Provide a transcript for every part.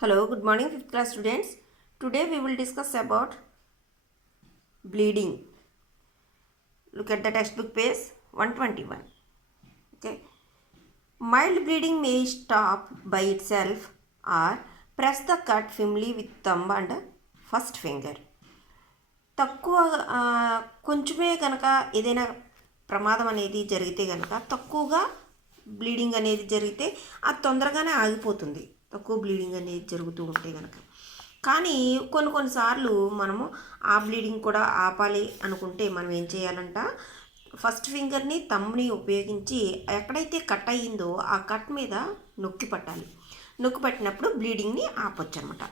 Hello, good morning 5th class students. Today we will discuss about bleeding. Look at the textbook page 121. Okay. Mild bleeding may stop by itself or press the cut firmly with thumb and first finger. తక్కువ కొంచెమే కనుక ఏదైనా ప్రమాదం అనేది జరిగితే కనుక తక్కువగా bleeding అనేది జరిగితే అది తొందరగానే ఆగిపోతుంది. తక్కువ బ్లీడింగ్ అనేది జరుగుతూ ఉంటే కనుక. కానీ కొన్నిసార్లు మనము ఆ బ్లీడింగ్ కూడా ఆపాలి అనుకుంటే మనం ఏం చేయాలంట, ఫస్ట్ ఫింగర్ని థంబ్ని ఉపయోగించి ఎక్కడైతే కట్ అయ్యిందో ఆ కట్ మీద నొక్కి పట్టాలి. నొక్కి పట్టినప్పుడు బ్లీడింగ్ని ఆపొచ్చు అనమాట.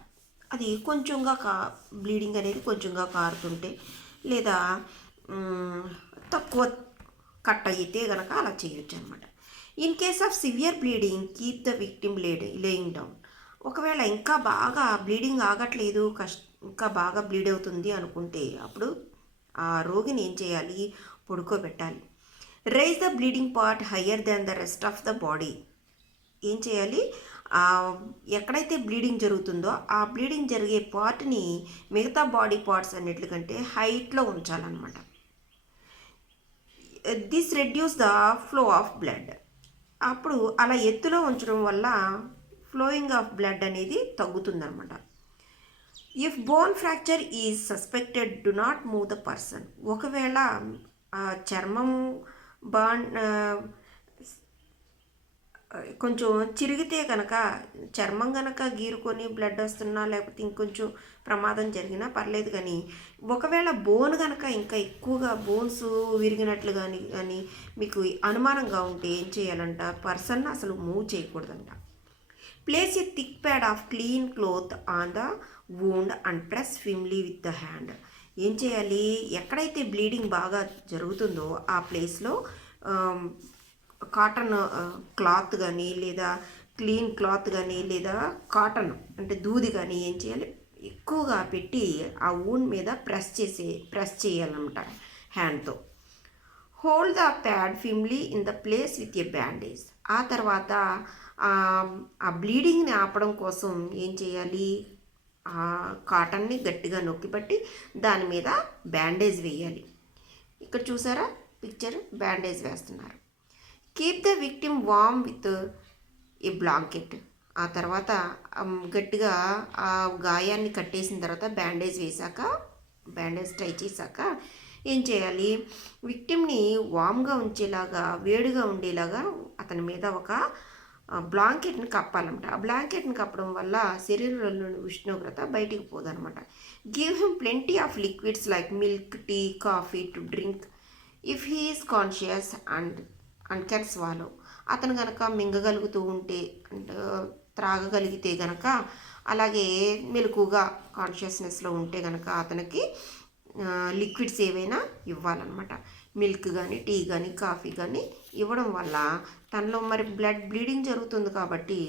అది కొంచెంగా బ్లీడింగ్ అనేది కొంచెంగా కారుతుంటే లేదా తక్కువ కట్ అయితే కనుక అలా చేయొచ్చు అనమాట. In case of severe bleeding keep the victim laying down. ఒకవేళ ఇంకా బాగా బ్లీడింగ్ ఆగట్లేదు, ఇంకా బాగా బ్లీడ్ అవుతుంది అనుకుంటే అప్పుడు ఆ రోగిని ఏం చేయాలి, పడుకోబెట్టాలి. Raise the bleeding part higher than the rest of the body. ఏం చేయాలి, ఎక్కడైతే బ్లీడింగ్ జరుగుతుందో ఆ బ్లీడింగ్ జరిగే పార్ట్ని మిగతా బాడీ పార్ట్స్ అన్నిటికంటే హైట్లో ఉంచాలన్నమాట. This reduce the flow of blood. అప్పుడు అలా ఎత్తులో ఉంచడం వల్ల ఫ్లోయింగ్ ఆఫ్ బ్లడ్ అనేది తగ్గుతుందన్నమాట. If bone fracture is suspected do not move the person. ఒకవేళ చర్మం కొంచెం చిరిగితే కనుక, చర్మం కనుక గీరుకొని బ్లడ్ వస్తున్నా లేకపోతే ఇంకొంచెం ప్రమాదం జరిగినా పర్లేదు, కానీ ఒకవేళ బోన్ కనుక ఇంకా ఎక్కువగా బోన్స్ విరిగినట్లు కానీ మీకు అనుమానంగా ఉంటే ఏం చేయాలంట, పర్సన్ అసలు మూవ్ చేయకూడదంట. Place a thick pad of clean cloth on the wound and press firmly with the hand. ఏం చేయాలి, ఎక్కడైతే బ్లీడింగ్ బాగా జరుగుతుందో ఆ ప్లేస్లో కాటన్ క్లాత్ కానీ లేదా క్లీన్ క్లాత్ కానీ లేదా కాటన్ అంటే దూది కానీ ఏం చేయాలి, ఎక్కువగా పెట్టి ఆ వూండ్ మీద ప్రెస్ చేయాలన్నమాట హ్యాండ్తో. Hold the pad firmly in the place with a bandage. ఆ తర్వాత ఆ బ్లీడింగ్ని ఆపడం కోసం ఏం చేయాలి, ఆ కాటన్ని గట్టిగా నొక్కిపట్టి దాని మీద బ్యాండేజ్ వేయాలి. ఇక్కడ చూసారా పిక్చర్, బ్యాండేజ్ వేస్తున్నారు. Keep the victim warm with a blanket. ఆ తర్వాత గట్టిగా ఆ గాయాన్ని కట్టేసిన తర్వాత బ్యాండేజ్ టై చేశాక ఏం చేయాలి, విక్టిమ్ని వామ్గా ఉంచేలాగా, వేడిగా ఉండేలాగా అతని మీద ఒక బ్లాంకెట్ని కప్పాలన్నమాట. ఆ బ్లాంకెట్ని కప్పడం వల్ల శరీరంలోని ఉష్ణోగ్రత బయటికి పోదనమాట. Give him plenty of liquids like milk, tea, coffee to drink if he is conscious and can swallow. అతను కనుక మింగగలుగుతూ ఉంటే, త్రాగగలిగితే గనక, అలాగే మెలకుగా కాన్షియస్నెస్లో ఉంటే కనుక అతనికి లిక్విడ్స్ ఏవైనా ఇవ్వాలన్నమాట. మిల్క్ కానీ, టీ కానీ, కాఫీ కానీ ఇవ్వడం వల్ల తనలో మరి బ్లీడింగ్ జరుగుతుంది కాబట్టి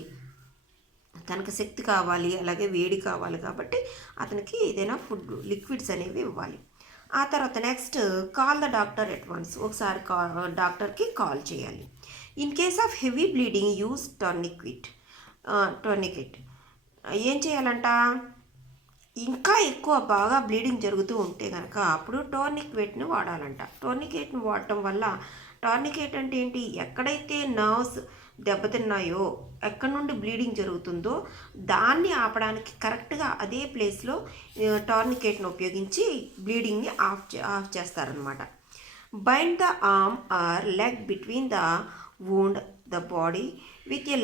తనకు శక్తి కావాలి, అలాగే వేడి కావాలి కాబట్టి అతనికి ఏదైనా ఫుడ్ లిక్విడ్స్ అనేవి ఇవ్వాలి. ఆ తర్వాత next call the doctor at once. ఒకసారి డాక్టర్కి కాల్ చేయాలి. In case of heavy bleeding use tourniquet. ఏం చేయాలంట, ఇంకా ఎక్కువ బాగా బ్లీడింగ్ జరుగుతూ ఉంటే కనుక అప్పుడు టోర్నికెట్ని వాడాలంట. టోర్నికెట్ని వాడటం వల్ల, టోర్నికెట్ అంటే ఏంటి, ఎక్కడైతే నర్వ్స్ దెబ్బతిన్నాయో, ఎక్కడి నుండి బ్లీడింగ్ జరుగుతుందో దాన్ని ఆపడానికి కరెక్ట్గా అదే ప్లేస్లో టోర్నికెట్ని ఉపయోగించి బ్లీడింగ్ని ఆఫ్ చేస్తారనమాట. Bind the arm or leg between the wound the body with a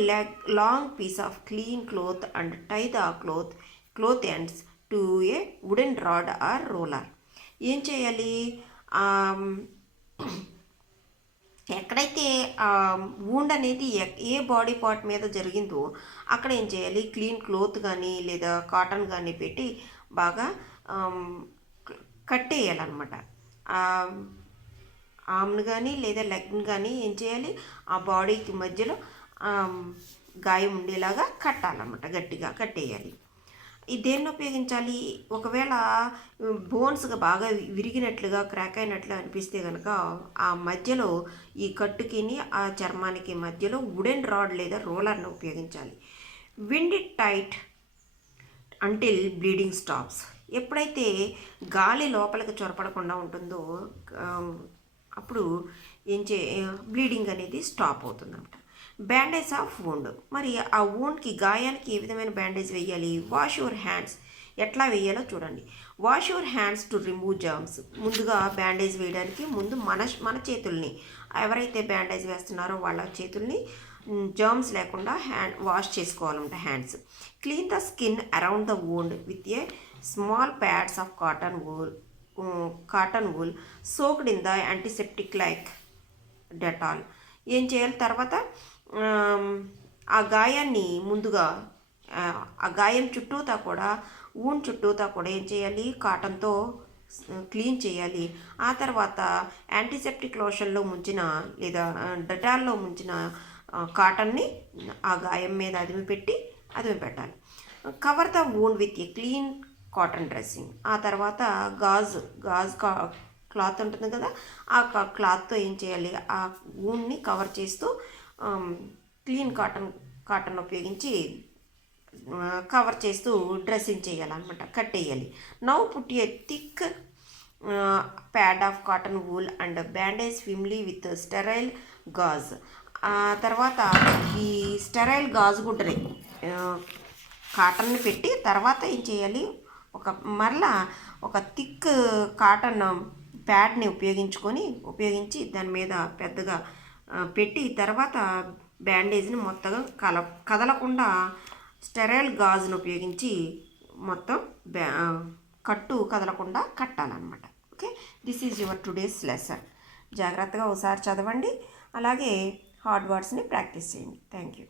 long piece of clean cloth and tie the cloth ends to a wooden rod or roller. ఏం చేయాలి, ఎక్కడైతే వూండ్ అనేది ఏ బాడీ పార్ట్ మీద జరిగిందో అక్కడ ఏం చేయాలి, clean cloth కానీ లేదా కాటన్ కానీ పెట్టి బాగా కట్టేయాలన్నమాట. ఆర్మ్ని కానీ లేదా లెగ్ని కానీ ఏం చేయాలి, ఆ బాడీకి మధ్యలో గాయం ఉండేలాగా కట్టాలన్నమాట, గట్టిగా కట్టేయాలి. దేన్ని ఉపయోగించాలి, ఒకవేళ బోన్స్గా బాగా విరిగినట్లుగా, క్రాక్ అయినట్లు అనిపిస్తే కనుక ఆ మధ్యలో ఈ కట్టుకిని ఆ చర్మానికి మధ్యలో వుడెన్ రాడ్ లేదా రోలర్ను ఉపయోగించాలి. Wind it tight until bleeding stops. ఎప్పుడైతే గాలి లోపలికి చొరపడకుండా ఉంటుందో ఆ, అప్పుడు బ్లీడింగ్ అనేది స్టాప్ అవుతుందన్నమాట. Bandage of wound. మరి ఆ వూండ్కి, గాయానికి ఏ విధమైన బ్యాండేజ్ వేయాలి? Wash your hands. ఎట్లా వేయాలో చూడండి. Wash your hands to remove germs. ముందుగా బ్యాండేజ్ వేయడానికి ముందు మన చేతుల్ని, ఎవరైతే బ్యాండేజ్ వేస్తున్నారో వాళ్ళ చేతుల్ని జర్మ్స్ లేకుండా వాష్ చేసుకోవాలంట hands. Clean the skin around the wound with a small pads of cotton wool soaked in the antiseptic like Dettol. ఏం చేయాలి తర్వాత? ఆ గాయాన్ని ముందుగా ఆ గాయం చుట్టూతా కూడా, చుట్టూతా కూడా ఏం చేయాలి? కాటన్తో క్లీన్ చేయాలి. ఆ తర్వాత యాంటీసెప్టిక్ లోషన్లో ముంచిన లేదా డెటాల్లో ముంచిన కాటన్ని ఆ గాయం మీద అదిమి పెట్టాలి. Cover the wound with A clean cotton dressing. ఆ తర్వాత గాజ్ క్లాత్ ఉంటుంది కదా, ఆ క్లాత్తో ఏం చేయాలి? ఆ వూండ్ని కవర్ చేస్తూ క్లీన్ కాటన్ ఉపయోగించి కవర్ చేస్తూ డ్రెస్సింగ్ చేయాలన్నమాట, కట్టేయాలి. Now put a thick pad of cotton wool and bandage firmly with sterile gauze. ఆ తర్వాత ఈ స్టెరైల్ గాజు గుడ్డని కాటన్ని పెట్టి తర్వాత ఏం చేయాలి? మరలా ఒక థిక్ కాటన్ ప్యాడ్ని ఉపయోగించి దాని మీద పెద్దగా పెట్టి తర్వాత బ్యాండేజ్ని మొత్తంగా కదలకుండా స్టెరైల్ గాజును ఉపయోగించి మొత్తం కదలకుండా కట్టాలన్నమాట. Okay, this is your today's lesson. జాగ్రత్తగా ఒకసారి చదవండి, అలాగే హార్డ్ వర్డ్స్ని ప్రాక్టీస్ చేయండి. Thank you.